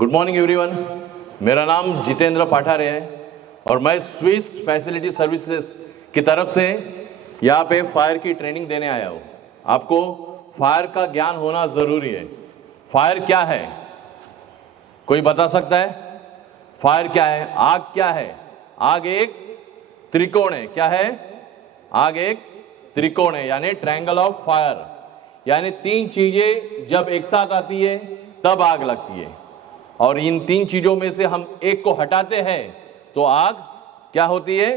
Good morning everyone. मेरा नाम जितेंद्र पाठारे है और मैं स्विस फैसिलिटी सर्विसेज की तरफ से यहाँ पे फायर की ट्रेनिंग देने आया हूँ। आपको फायर का ज्ञान होना ज़रूरी है। फायर क्या है, कोई बता सकता है? फायर क्या है? आग क्या है? आग एक त्रिकोण है। क्या है? आग एक त्रिकोण है, यानी ट्रायंगल ऑफ फायर। यानी तीन चीजें जब एक साथ आती है तब आग लगती है, और इन तीन चीजों में से हम एक को हटाते हैं तो आग क्या होती है?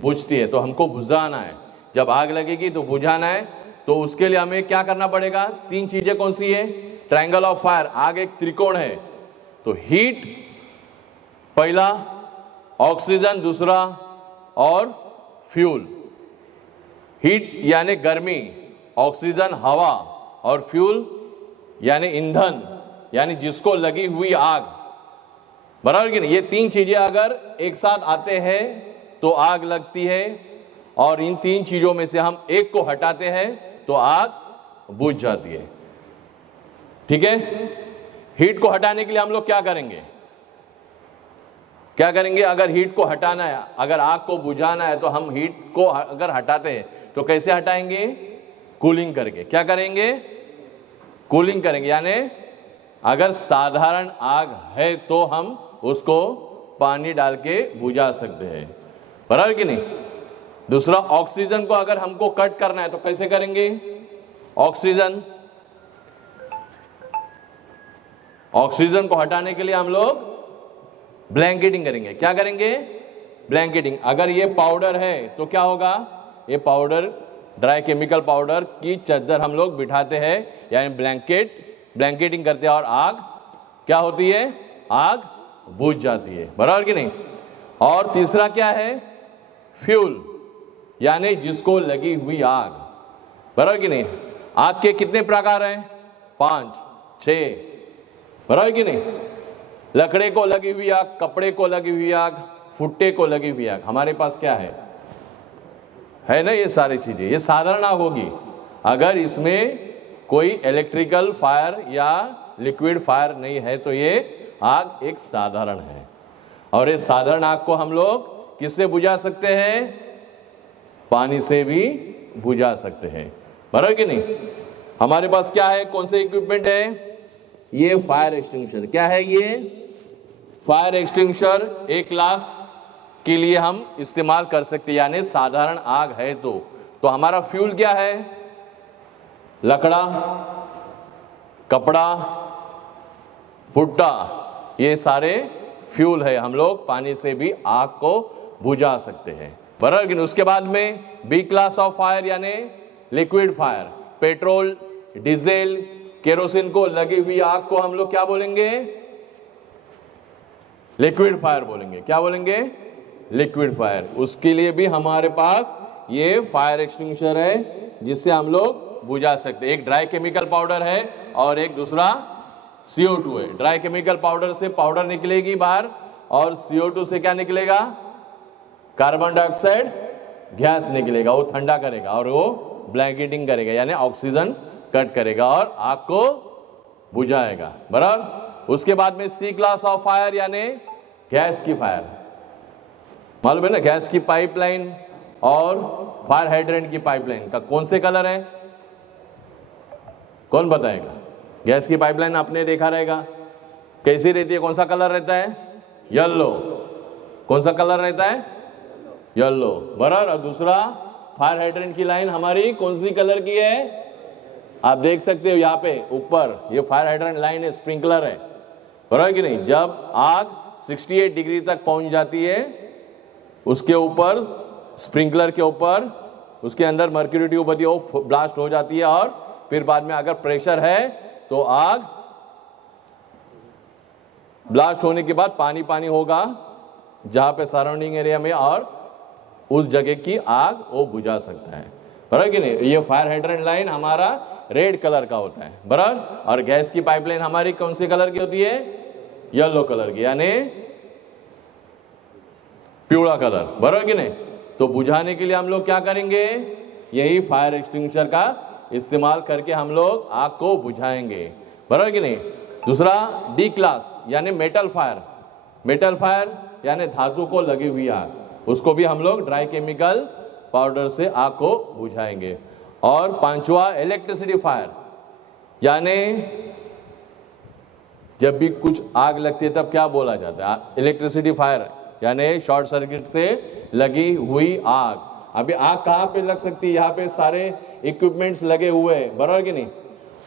बुझती है। तो हमको बुझाना है। जब आग लगेगी तो बुझाना है, तो उसके लिए हमें क्या करना पड़ेगा? तीन चीजें कौन सी है? ट्रायंगल ऑफ फायर, आग एक त्रिकोण है। तो हीट पहला, ऑक्सीजन दूसरा, और फ्यूल। हीट यानी गर्मी, ऑक्सीजन हवा, और फ्यूल यानी ईंधन, यानी जिसको लगी हुई आग। बराबर कि नहीं? ये तीन चीजें अगर एक साथ आते हैं तो आग लगती है, और इन तीन चीजों में से हम एक को हटाते हैं तो आग बुझ जाती है। ठीक है? हीट को हटाने के लिए हम लोग क्या करेंगे? क्या करेंगे? अगर हीट को हटाना है, अगर आग को बुझाना है, तो हम हीट को अगर हटाते हैं तो कैसे हटाएंगे? कूलिंग करके। क्या करेंगे? कूलिंग करेंगे। यानी अगर साधारण आग है तो हम उसको पानी डाल के बुझा सकते हैं। बराबर कि नहीं? दूसरा, ऑक्सीजन को अगर हमको कट करना है तो कैसे करेंगे? ऑक्सीजन को हटाने के लिए हम लोग ब्लैंकेटिंग करेंगे। क्या करेंगे? ब्लैंकेटिंग। अगर ये पाउडर है तो क्या होगा? ये पाउडर, ड्राई केमिकल पाउडर की चादर हम लोग बिठाते हैं, यानी ब्लैंकेटिंग करते हैं, और आग क्या होती है? आग बुझ जाती है। बराबर कि नहीं? और तीसरा क्या है? फ्यूल, यानी जिसको लगी हुई आग। बराबर कि नहीं? आग के कितने प्रकार हैं? 5, 6। बराबर कि नहीं? लकड़े को लगी हुई आग, कपड़े को लगी हुई आग, फुट्टे को लगी हुई आग। हमारे पास क्या है ना ये सारी चीजें। ये साधारण आग होगी। अगर इसमें कोई इलेक्ट्रिकल फायर या लिक्विड फायर नहीं है तो ये आग एक साधारण है। और ये साधारण आग को हम लोग किससे बुझा सकते हैं? पानी से भी बुझा सकते हैं। बराबर कि नहीं? हमारे पास क्या है? कौन से इक्विपमेंट है? ये फायर एक्सटिंग्विशर। क्या है ये? फायर एक्सटिंग्विशर एक क्लास के लिए हम इस्तेमाल कर सकते हैं, यानी साधारण आग है तो हमारा फ्यूल क्या है? लकड़ा, कपड़ा, भुट्टा, ये सारे फ्यूल है। हम लोग पानी से भी आग को बुझा सकते हैं। बराबर। उसके बाद में बी क्लास ऑफ फायर, यानी liquid fire. Petrol, diesel, kerosene को लगी हुई आग को हम लोग क्या बोलेंगे? लिक्विड फायर बोलेंगे। क्या बोलेंगे? Liquid fire. उसके लिए भी हमारे पास ये फायर एक्सटिंग्विशर है जिससे हम लोग बुझा सकते हैं। एक ड्राई केमिकल पाउडर है और एक दूसरा CO2 है। ड्राई केमिकल पाउडर से पाउडर निकलेगी बाहर, और CO2 से क्या निकलेगा? कार्बन डाइऑक्साइड गैस निकलेगा। वो ठंडा करेगा और वो ब्लैंकेटिंग करेगा, यानी ऑक्सीजन कट करेगा और आग को बुझाएगा। बराबर। उसके बाद में सी क्लास ऑफ फायर, यानी गैस की फायर। मालूम है ना? गैस की पाइपलाइन और फायर हाइड्रेंट की पाइपलाइन का कौन से कलर है? कौन बताएगा? गैस की पाइपलाइन आपने देखा रहेगा, कैसी रहती है? कौन सा कलर रहता है? येलो। कौन सा कलर रहता है? येलो। बराबर। और दूसरा, फायर हाइड्रेंट की लाइन हमारी कौन सी कलर की है? आप देख सकते हो यहाँ पे ऊपर, ये फायर हाइड्रेंट लाइन है, स्प्रिंकलर है। बराबर कि नहीं? जब आग 68 डिग्री तक पहुंच जाती है, उसके ऊपर, स्प्रिंकलर के ऊपर, उसके अंदर मर्क्यूरी ट्यूब होती है, वो ब्लास्ट हो जाती है, और फिर बाद में अगर प्रेशर है तो आग ब्लास्ट होने के बाद पानी पानी होगा जहां पे सराउंडिंग एरिया में, और उस जगह की आग वो बुझा सकता है। बराबर कि नहीं? ये फायर हाइड्रेंट लाइन हमारा रेड कलर का होता है। बराबर। और गैस की पाइपलाइन हमारी कौन सी कलर की होती है? येलो कलर की, यानी पिवड़ा कलर। बराबर कि नहीं? तो बुझाने के लिए हम लोग क्या करेंगे? यही फायर एक्सटिंग्विशर का इस्तेमाल करके हम लोग आग को बुझाएंगे। बराबर कि नहीं? दूसरा डी क्लास यानी मेटल फायर, मेटल फायर यानी धातु को लगी हुई आग, उसको भी हम लोग ड्राई केमिकल पाउडर से आग को बुझाएंगे। और पांचवा इलेक्ट्रिसिटी फायर, यानी जब भी कुछ आग लगती है तब क्या बोला जाता है, इलेक्ट्रिसिटी फायर यानी शॉर्ट सर्किट से लगी हुई आग। अभी आग कहाँ पे लग सकती है, यहाँ पे सारे इक्विपमेंट्स लगे हुए हैं, बराबर कि नहीं,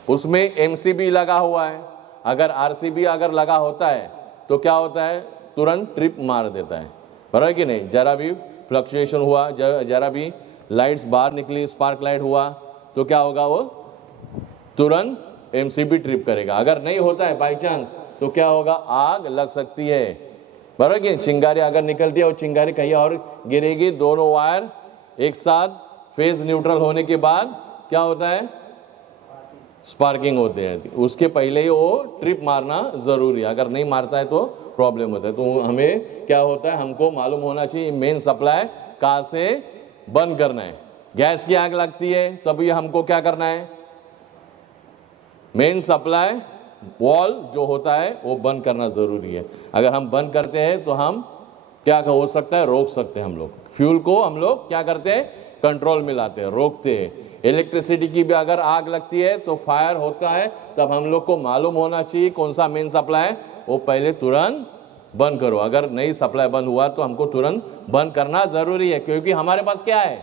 उसमें एमसीबी लगा हुआ है, अगर आरसीबी अगर लगा होता है तो क्या होता है, तुरंत ट्रिप मार देता है, बराबर कि नहीं, जरा भी फ्लक्चुएशन हुआ, जरा भी लाइट्स बाहर निकली, स्पार्क लाइट हुआ तो क्या होगा, वो तुरंत एमसीबी ट्रिप करेगा। अगर नहीं होता है बाई चांस तो क्या होगा, आग लग सकती है, बराबर कि चिंगारी अगर निकलती है और चिंगारी कहीं और गिरेगी, दोनों वायर एक साथ फेज न्यूट्रल होने के बाद क्या होता है, स्पार्किंग होते हैं, उसके पहले ही वो ट्रिप मारना जरूरी है, अगर नहीं मारता है तो प्रॉब्लम होता है। तो हमें क्या होता है, हमको मालूम होना चाहिए मेन सप्लाई कहाँ से बंद करना है। गैस की आग लगती है तभी हमको क्या करना है, मेन सप्लाई वॉल जो होता है वो बंद करना जरूरी है। अगर हम बंद करते हैं तो हम क्या हो सकता है, रोक सकते हैं, हम लोग फ्यूल को हम लोग क्या करते हैं, कंट्रोल में लाते हैं, रोकते हैं। इलेक्ट्रिसिटी की भी अगर आग लगती है तो फायर होता है, तब हम लोग को मालूम होना चाहिए कौन सा मेन सप्लाई है, वो पहले तुरंत बंद करो। अगर नहीं सप्लाई बंद हुआ तो हमको तुरंत बंद करना जरूरी है, क्योंकि हमारे पास क्या है,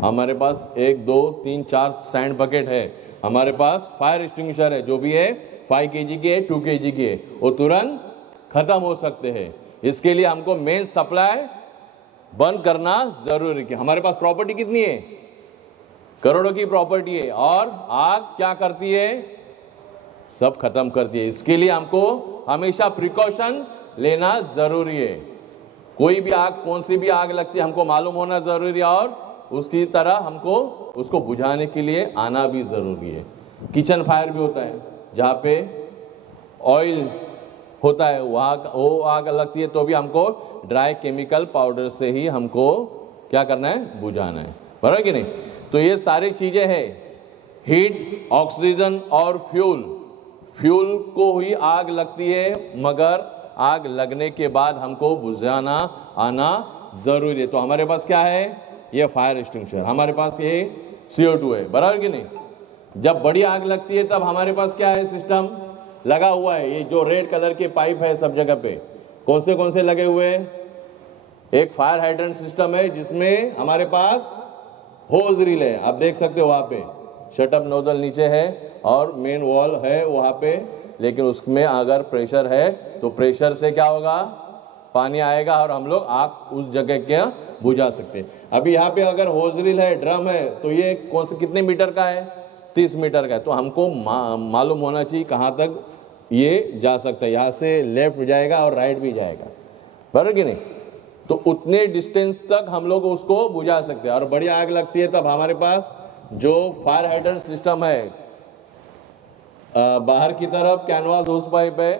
हमारे पास 1 2 3 4 सैंड बकेट है, हमारे पास फायर एक्सटिंग्विशर है, जो भी है 5 kg के 2 kg के, वो तुरंत खत्म हो सकते हैं। इसके लिए हमको मेन सप्लाई बंद करना जरूरी है। हमारे पास प्रॉपर्टी कितनी है, करोड़ों की प्रॉपर्टी है, और आग क्या करती है, सब खत्म करती है। इसके लिए हमको हमेशा प्रिकॉशन लेना जरूरी है। कोई भी आग, कौन सी भी आग लगती है, हमको मालूम होना जरूरी है, और उसकी तरह हमको उसको बुझाने के लिए आना भी जरूरी है। किचन फायर भी होता है, जहाँ पे ऑयल होता है, वहाँ वो आग लगती है तो भी हमको ड्राई केमिकल पाउडर से ही हमको क्या करना है, बुझाना है, बराबर कि नहीं। तो ये सारी चीजें हैं, हीट, ऑक्सीजन और फ्यूल। फ्यूल को ही आग लगती है, मगर आग लगने के बाद हमको बुझाना आना जरूरी है। तो हमारे पास क्या है, ये फायर एक्सटिंग्विशर, हमारे पास ये CO2 है, बराबर कि नहीं। जब बड़ी आग लगती है तब हमारे पास क्या है, सिस्टम लगा हुआ है, ये जो रेड कलर के पाइप है सब जगह पे, कौन से लगे हुए हैं, एक फायर हाइड्रेंट सिस्टम है जिसमें हमारे पास होज रील है, आप देख सकते हो वहां पे शटअप नोजल नीचे है और मेन वॉल है वहां पे, लेकिन उसमें अगर प्रेशर है तो प्रेशर से क्या होगा, पानी आएगा और हम लोग आग उस जगह क्या बुझा सकते हैं। अभी यहाँ पे अगर होज रील है, ड्रम है, तो ये कौन से कितने मीटर का है, 30 मीटर का है। तो हमको मालूम होना चाहिए कहाँ तक ये जा सकता है, यहाँ से लेफ्ट जाएगा और राइट भी जाएगा, बराबर कि नहीं। तो उतने डिस्टेंस तक हम लोग उसको बुझा सकते हैं। और बड़ी आग लगती है तब हमारे पास जो फायर हाइड्रेंट सिस्टम है, बाहर की तरफ कैनवास होस पाइप है,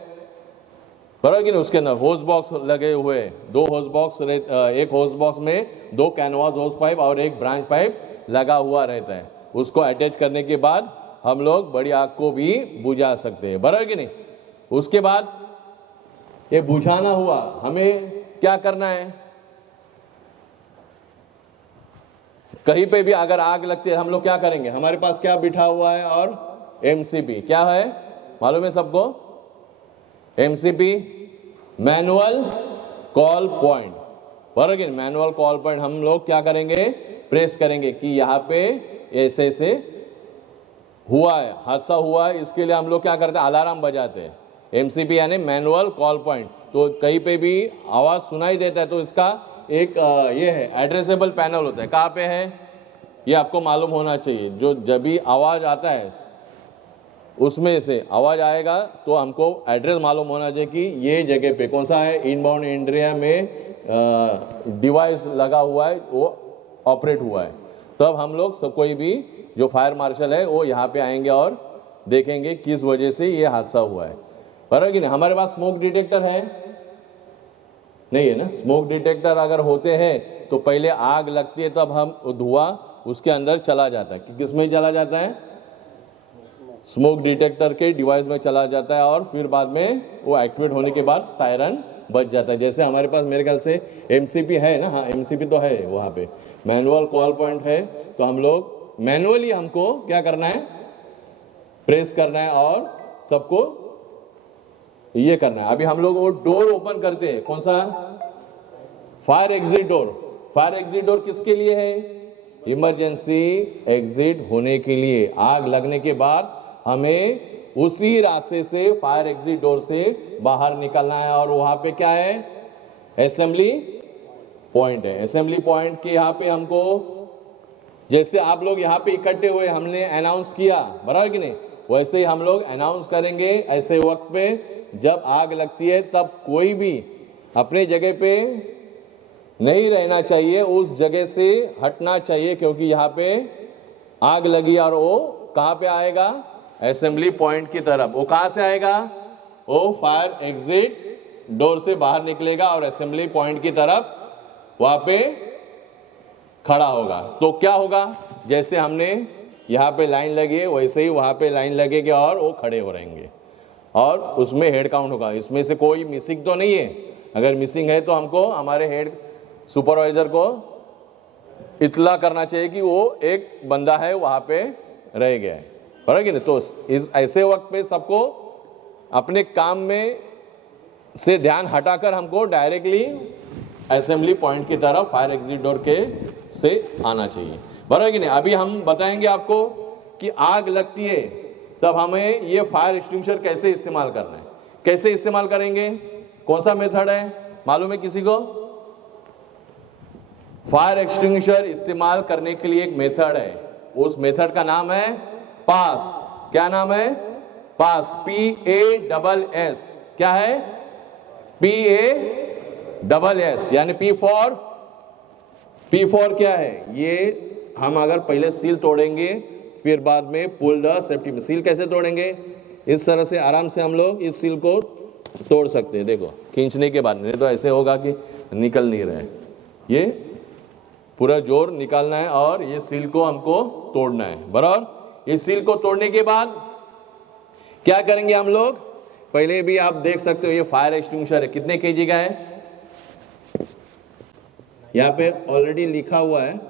बराबर कि नहीं, उसके अंदर होस बॉक्स लगे हुए, 2 होस बॉक्स, एक होस बॉक्स में 2 कैनवास होस पाइप और एक ब्रांच पाइप लगा हुआ रहता है। उसको अटैच करने के बाद हम लोग बड़ी आग को भी बुझा सकते हैं, बराबर कि नहीं। उसके बाद ये बुझाना हुआ, हमें क्या करना है, कहीं पे भी अगर आग लगती है हम लोग क्या करेंगे, हमारे पास क्या बिठा हुआ है, और MCP क्या है, मालूम है सबको, MCP मैनुअल कॉल पॉइंट, बराबर कि मैनुअल कॉल पॉइंट हम लोग क्या करेंगे, प्रेस करेंगे कि यहाँ पे ऐसे ऐसे हुआ है, हादसा हुआ है, इसके लिए हम लोग क्या करते हैं, अलार्म बजाते हैं। MCP यानी मैनुअल कॉल पॉइंट। तो कहीं पे भी आवाज सुनाई देता है तो इसका एक ये है एड्रेसेबल पैनल होता है, कहाँ पे है ये आपको मालूम होना चाहिए। जो जब भी आवाज आता है उसमें से आवाज आएगा तो हमको एड्रेस मालूम होना चाहिए कि ये जगह पे कौन सा है, इनबाउंड एरिया में डिवाइस लगा हुआ है, वो ऑपरेट हुआ है। तब हम लोग कोई भी जो फायर मार्शल है वो यहाँ पे आएंगे और देखेंगे किस वजह से ये हादसा हुआ है, बराबर कि नहीं। हमारे पास स्मोक डिटेक्टर है, नहीं है ना। स्मोक डिटेक्टर अगर होते हैं तो पहले आग लगती है तब हम धुआं उसके अंदर चला जाता है, किस में चला जाता है, स्मोक डिटेक्टर के डिवाइस में चला जाता है और फिर बाद में वो एक्टिवेट होने के बाद सायरन बज जाता है। जैसे हमारे पास मेरे ख्याल से एमसीपी है ना, हाँ एमसीपी तो है वहाँ पे, मैनुअल कॉल पॉइंट है, तो हम लोग मैनुअली हमको क्या करना है, प्रेस करना है और सबको ये करना है। अभी हम लोग वो डोर ओपन करते हैं, कौन सा, fire exit door. Fire exit door किसके लिए है, इमरजेंसी एग्जिट होने के लिए। आग लगने के बाद हमें उसी रास्ते से फायर एग्जिट डोर से बाहर निकलना है। और वहां पे क्या है, असेंबली पॉइंट है। असेंबली पॉइंट के यहाँ पे हमको, जैसे आप लोग यहाँ पे इकट्ठे हुए हमने अनाउंस किया, बराबर कि नहीं, वैसे ही हम लोग अनाउंस करेंगे। ऐसे वक्त पे जब आग लगती है तब कोई भी अपने जगह पे नहीं रहना चाहिए, उस जगह से हटना चाहिए, क्योंकि यहाँ पे आग लगी और वो कहाँ पे आएगा, असेंबली पॉइंट की तरफ। वो कहाँ से आएगा, वो फायर एग्जिट डोर से बाहर निकलेगा और असेंबली पॉइंट की तरफ वहाँ पे खड़ा होगा। तो क्या होगा, जैसे हमने यहाँ पे लाइन लगी है वैसे ही वहाँ पे लाइन लगेगी और वो खड़े हो रहेंगे और उसमें हेड काउंट होगा। इसमें से कोई मिसिंग तो नहीं है, अगर मिसिंग है तो हमको हमारे हेड सुपरवाइजर को इतला करना चाहिए कि वो एक बंदा है वहाँ पे रह गया है, बराबर कि नहीं। तो इस ऐसे वक्त पे सबको अपने काम में से ध्यान हटाकर हमको डायरेक्टली असेंबली पॉइंट की तरफ फायर एग्जिट डोर के से आना चाहिए, बराबर कि नहीं। अभी हम बताएंगे आपको कि आग लगती है तब हमें ये फायर एक्सटिंग्विशर कैसे इस्तेमाल करना है। कैसे इस्तेमाल करेंगे, कौन सा मेथड है मालूम है किसी को? फायर एक्सटिंग्विशर इस्तेमाल करने के लिए एक मेथड है, उस मेथड का नाम है पास। क्या नाम है, पास, PASS। क्या है, PASS, यानी P फॉर क्या है, ये हम अगर पहले सील तोड़ेंगे फिर बाद में पुल द सेफ्टी में। सील कैसे तोड़ेंगे, इस तरह से आराम से हम लोग इस सील को तोड़ सकते हैं, देखो खींचने के बाद। नहीं तो ऐसे होगा कि निकल नहीं रहा है, ये पूरा जोर निकालना है और ये सील को हमको तोड़ना है, बराबर। इस सील को तोड़ने के बाद क्या करेंगे हम लोग, पहले भी आप देख सकते हो ये फायर एक्सटिंग्विशर है, कितने केजी का है, यहाँ पे ऑलरेडी लिखा हुआ है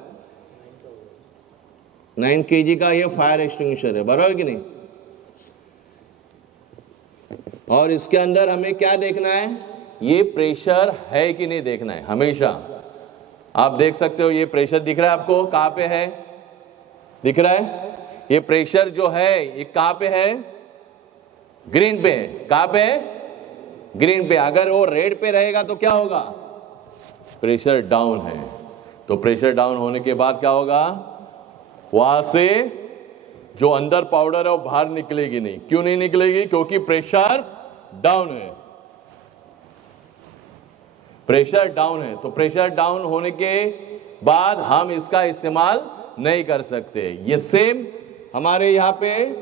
9 kg का ये फायर एक्सटिंग्विशर है, बराबर कि नहीं। और इसके अंदर हमें क्या देखना है, ये प्रेशर है कि नहीं देखना है हमेशा। आप देख सकते हो ये प्रेशर दिख रहा है आपको, कहाँ पे है, दिख रहा है, ये प्रेशर जो है ये कहाँ पे है, ग्रीन पे है। कहाँ पे है, ग्रीन पे। अगर वो रेड पे रहेगा तो क्या होगा, प्रेशर डाउन है। तो प्रेशर डाउन होने के बाद क्या होगा, वहां से जो अंदर पाउडर है वो बाहर निकलेगी नहीं। क्यों नहीं निकलेगी, क्योंकि प्रेशर डाउन है, प्रेशर डाउन है। तो प्रेशर डाउन होने के बाद हम इसका इस्तेमाल नहीं कर सकते। ये सेम हमारे यहाँ पे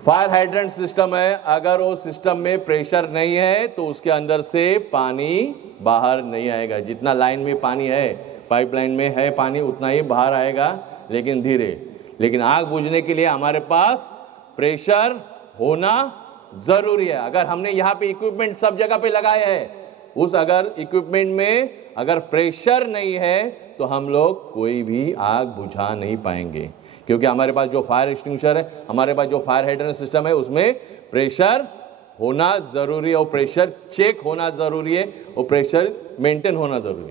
फायर हाइड्रेंट सिस्टम है, अगर वो सिस्टम में प्रेशर नहीं है तो उसके अंदर से पानी बाहर नहीं आएगा। जितना लाइन में पानी है, पाइपलाइन में है पानी, उतना ही बाहर आएगा, लेकिन धीरे। लेकिन आग बुझने के लिए हमारे पास प्रेशर होना जरूरी है। अगर हमने यहाँ पे इक्विपमेंट सब जगह पे लगाए हैं, उस अगर इक्विपमेंट में अगर प्रेशर नहीं है तो हम लोग कोई भी आग बुझा नहीं पाएंगे, क्योंकि हमारे पास जो फायर एक्सटिंग्विशर है, हमारे पास जो फायर हाइड्रेंट सिस्टम है, उसमें प्रेशर होना जरूरी है, और प्रेशर चेक होना जरूरी है, और प्रेशर मेंटेन होना जरूरी है।